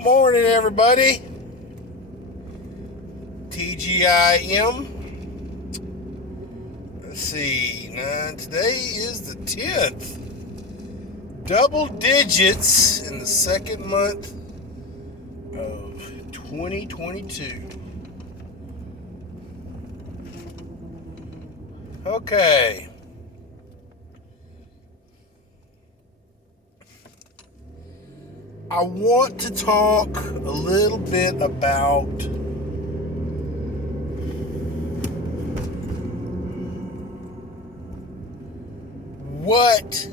Morning, everybody. TGIM. Let's see. Today is the 10th. Double digits in the second month of 2022. Okay. I want to talk a little bit about what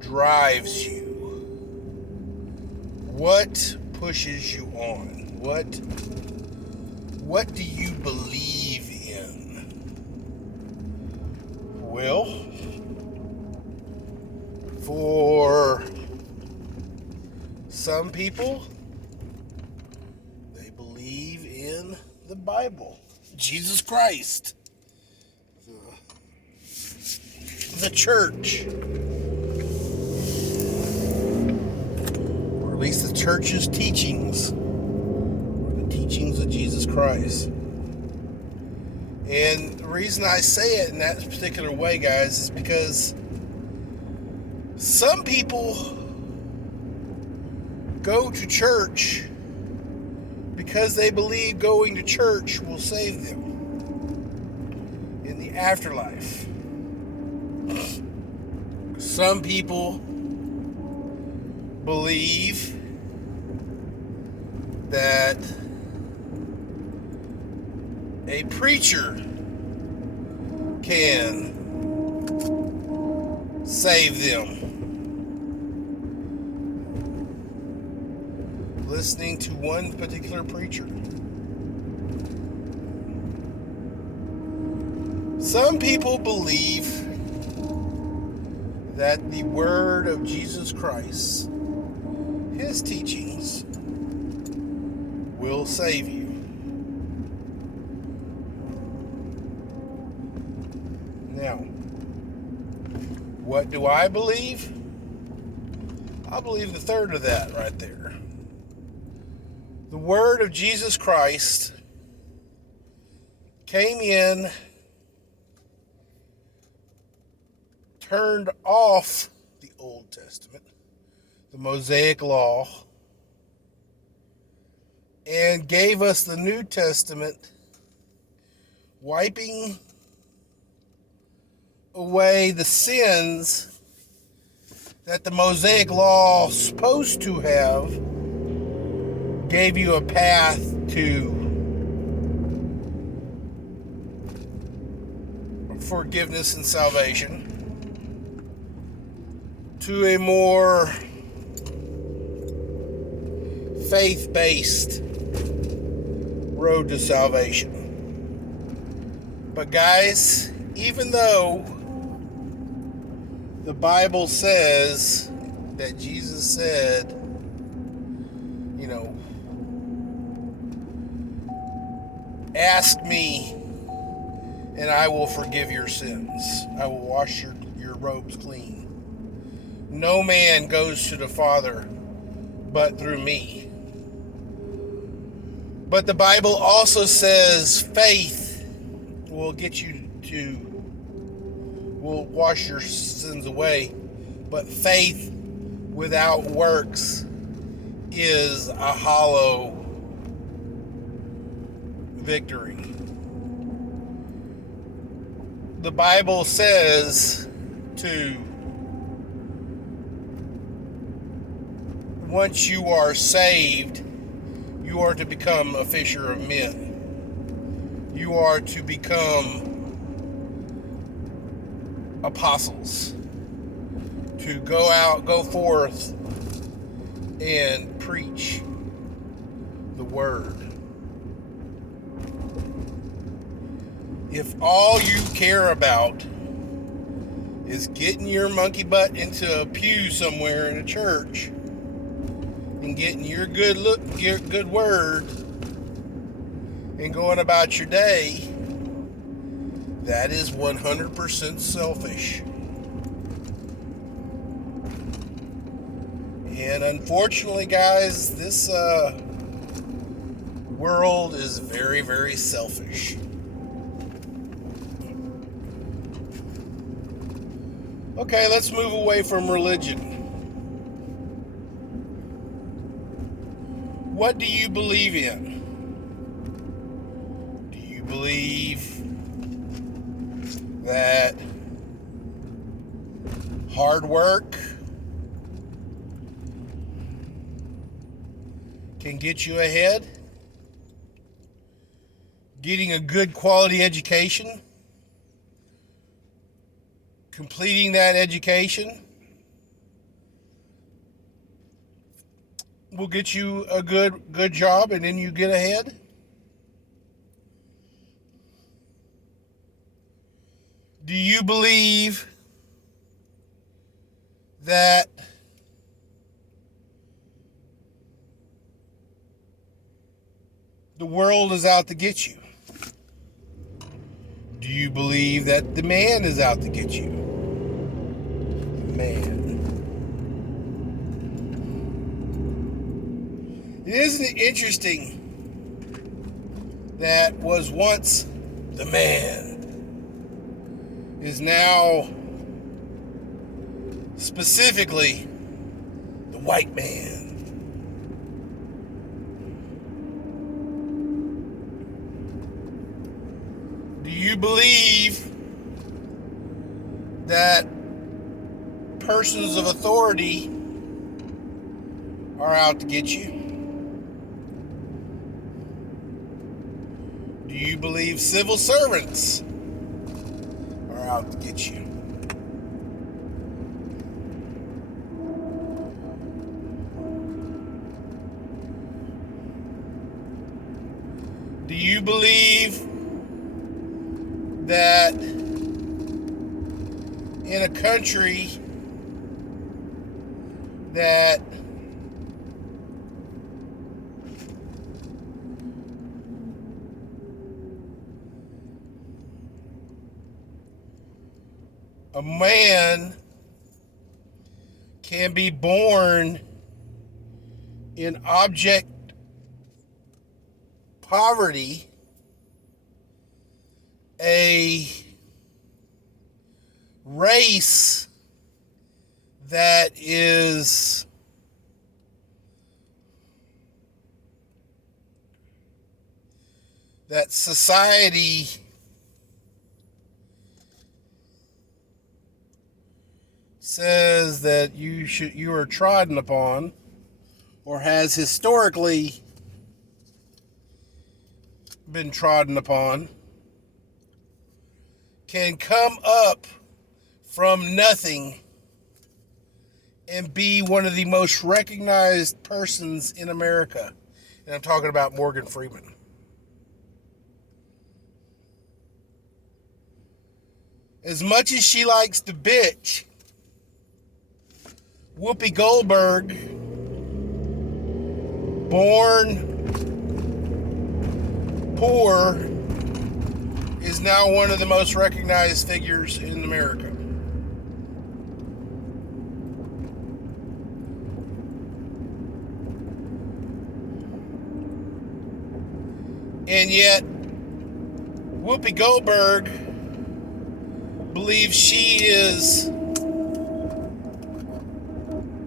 drives you, what pushes you on, what do you believe in? Well, for some people, they believe in the Bible, Jesus Christ, the church, or at least the church's teachings, or the teachings of Jesus Christ. And the reason I say it in that particular way, guys, is because some people go to church because they believe going to church will save them in the afterlife. Some people believe that a preacher can save them. Listening to one particular preacher. Some people believe that the word of Jesus Christ, his teachings, will save you. Now, what do I believe? I believe the third of that right there. The word of Jesus Christ came in, turned off the Old Testament, the Mosaic Law, and gave us the New Testament, wiping away the sins that the Mosaic Law is supposed to have, gave you a path to forgiveness and salvation, to a more faith-based road to salvation. But guys, even though the Bible says that Jesus said, ask me and I will forgive your sins. I will wash your robes clean. No man goes to the Father but through me. But the Bible also says faith will will wash your sins away. But faith without works is a hollow victory. The Bible says once you are saved, you are to become a fisher of men. You are to become apostles, to go forth and preach the word. If all you care about is getting your monkey butt into a pew somewhere in a church and getting your good word and going about your day, that is 100% selfish. And unfortunately, guys, this world is very, very selfish. Okay, let's move away from religion. What do you believe in? Do you believe that hard work can get you ahead? Getting a good quality education, completing that education will get you a good job, and then you get ahead? Do you believe that the world is out to get you? Do you believe that the man is out to get you? The man. Isn't it interesting that was once the man is now specifically the white man? Do you believe that persons of authority are out to get you? Do you believe civil servants are out to get you? Do you believe that in a country that a man can be born in abject poverty, a race that is that society says that you are trodden upon, or has historically been trodden upon, can come up from nothing and be one of the most recognized persons in America. And I'm talking about Morgan Freeman. As much as she likes to bitch, Whoopi Goldberg, born poor, is now one of the most recognized figures in America. And yet, Whoopi Goldberg believes she is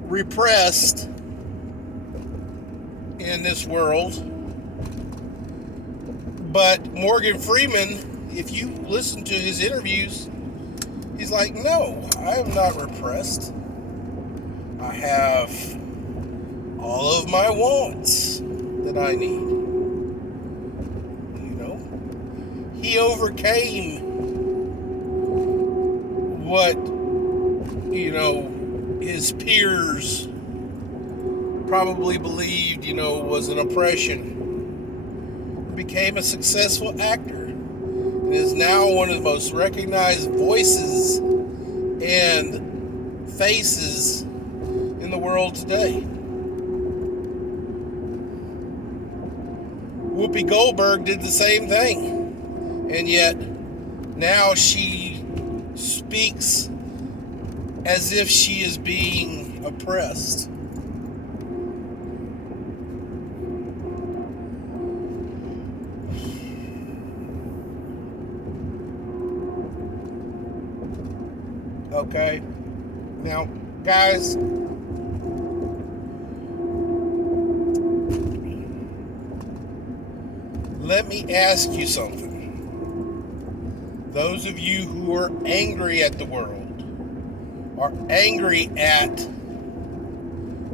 repressed in this world. But Morgan Freeman, if you listen to his interviews, he's like, no, I am not repressed. I have all of my wants that I need. You know, he overcame what, his peers probably believed, was an oppression. Became a successful actor and is now one of the most recognized voices and faces in the world today. Whoopi Goldberg did the same thing, and yet now she speaks as if she is being oppressed. Okay? Now, guys, let me ask you something. Those of you who are angry at the world, are angry at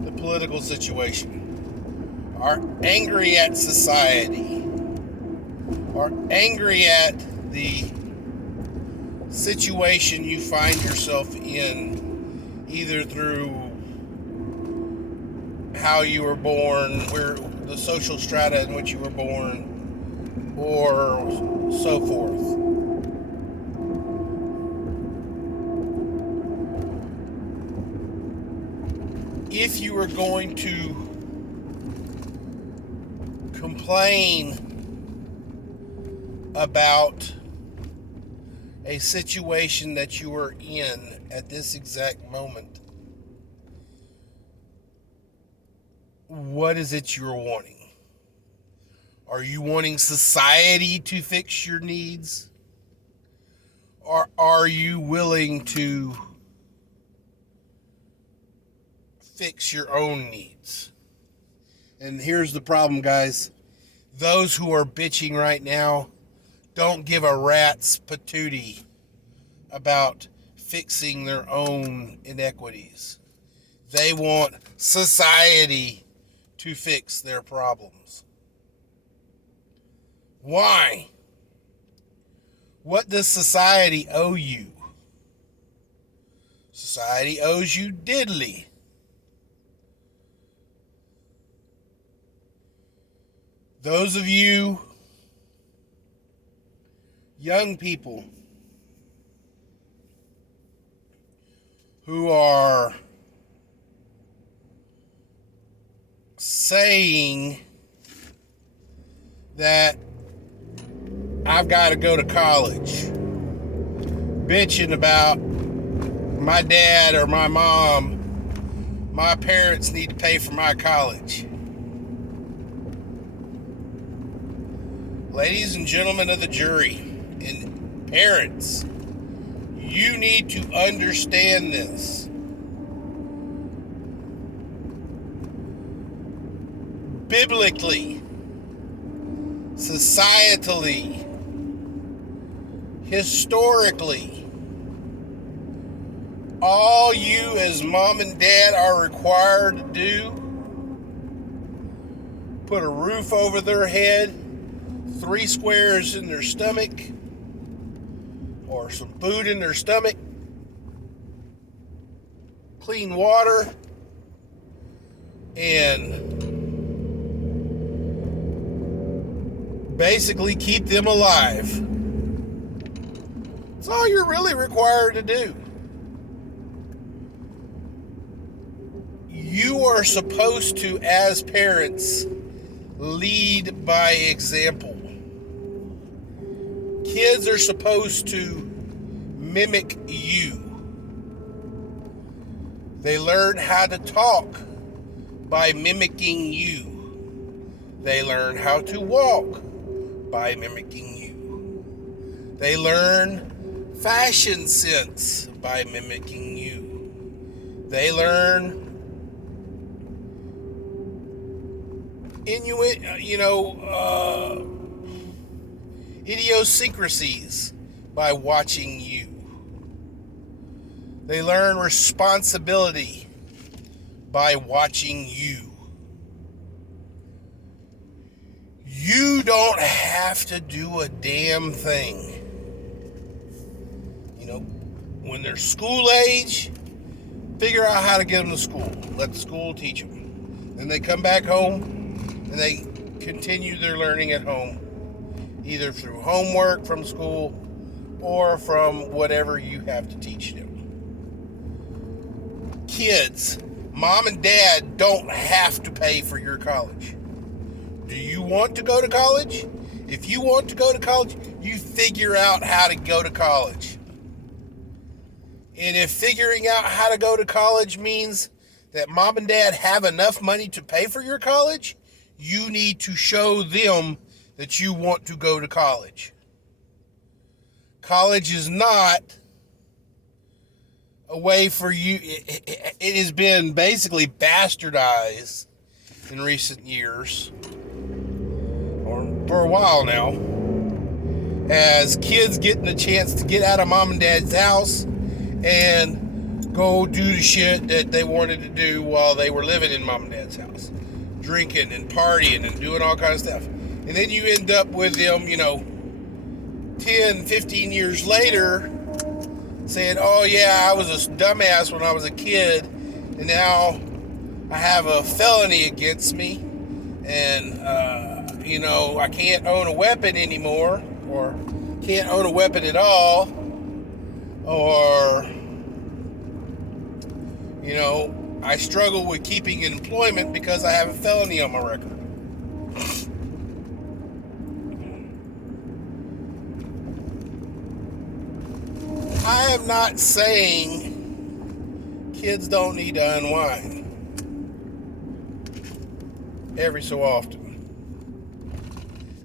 the political situation, are angry at society, are angry at the situation you find yourself in, either through how you were born, where the social strata in which you were born, or so forth. If you are going to complain about a situation that you are in at this exact moment, what is it you're wanting? Are you wanting society to fix your needs? Or are you willing to fix your own needs? And here's the problem, guys. Those who are bitching right now don't give a rat's patootie about fixing their own inequities. They want society to fix their problems. Why? What does society owe you? Society owes you diddly. Those of you young people who are saying that I've got to go to college, bitching about my dad or my mom, my parents need to pay for my college. Ladies and gentlemen of the jury and parents, you need to understand this. Biblically, societally, historically, all you as mom and dad are required to do, put a roof over their head, 3 squares in their stomach, or some food in their stomach, clean water, and basically keep them alive. That's all you're really required to do. You are supposed to, as parents, lead by example. Kids are supposed to mimic you. They learn how to talk by mimicking you. They learn how to walk by mimicking you. They learn fashion sense by mimicking you. They learn idiosyncrasies by watching you. They learn responsibility by watching you. You don't have to do a damn thing. When they're school age, figure out how to get them to school. Let the school teach them. Then they come back home and they continue their learning at home, either through homework from school or from whatever you have to teach them. Kids, mom and dad don't have to pay for your college. Do you want to go to college? If you want to go to college, you figure out how to go to college. And if figuring out how to go to college means that mom and dad have enough money to pay for your college, you need to show them that you want to go to college. College is not a way for you. It has been basically bastardized in recent years, or for a while now, as kids getting a chance to get out of mom and dad's house and go do the shit that they wanted to do while they were living in mom and dad's house, drinking and partying and doing all kinds of stuff. And then you end up with them, 10, 15 years later saying, oh yeah, I was a dumbass when I was a kid, and now I have a felony against me, and I can't own a weapon anymore, or can't own a weapon at all, or I struggle with keeping employment because I have a felony on my record. I am not saying kids don't need to unwind every so often.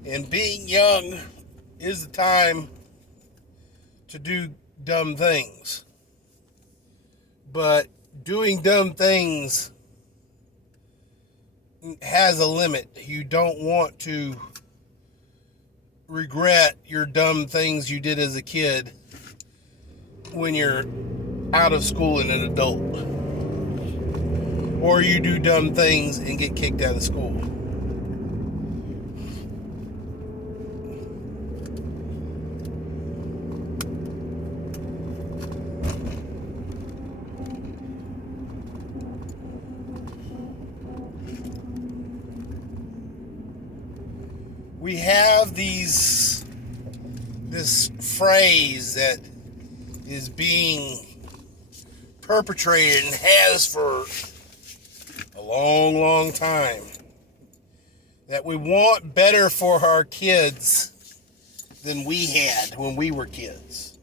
And being young is the time to do dumb things. But doing dumb things has a limit. You don't want to regret your dumb things you did as a kid when you're out of school and an adult, or you do dumb things and get kicked out of school. We have this phrase that is being perpetrated and has for a long, long time, that we want better for our kids than we had when we were kids.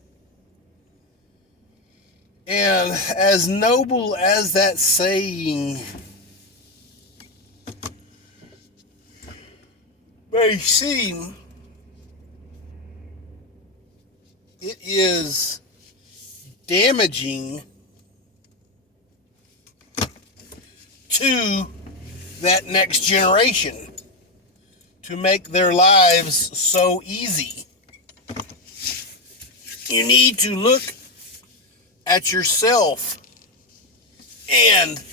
And as noble as that saying may seem, it is damaging to that next generation to make their lives so easy. You need to look at yourself and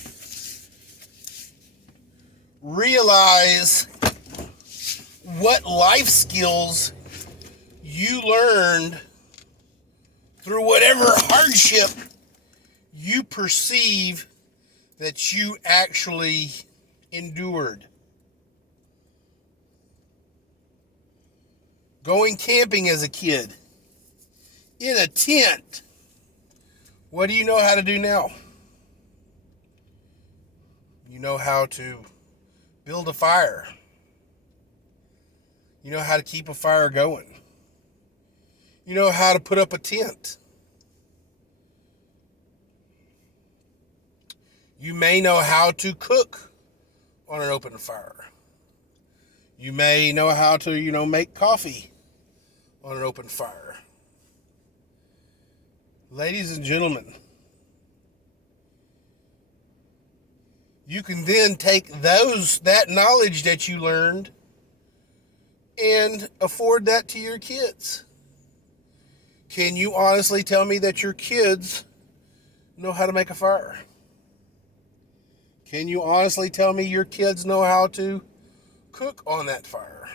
realize what life skills you learned through whatever hardship you perceive that you actually endured. Going camping as a kid in a tent. What do you know how to do now? You know how to build a fire. You know how to keep a fire going. You know how to put up a tent. You may know how to cook on an open fire. You may know how to, make coffee on an open fire. Ladies and gentlemen, you can then take that knowledge that you learned and afford that to your kids. Can you honestly tell me that your kids know how to make a fire? Can you honestly tell me your kids know how to cook on that fire?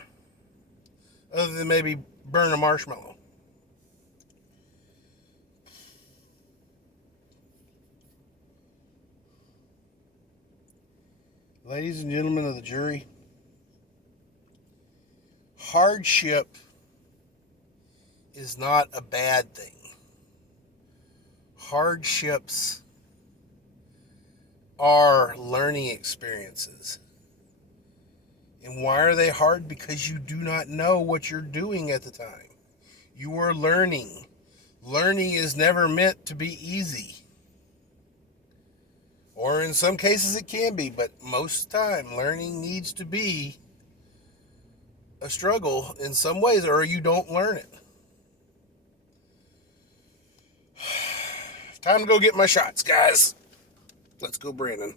Other than maybe burn a marshmallow. Ladies and gentlemen of the jury, hardship is not a bad thing. Hardships are learning experiences. And why are they hard? Because you do not know what you're doing at the time. You are learning. Learning is never meant to be easy. Or in some cases it can be, but most of the time learning needs to be a struggle in some ways, or you don't learn it. Time to go get my shots, guys. Let's go, Brandon.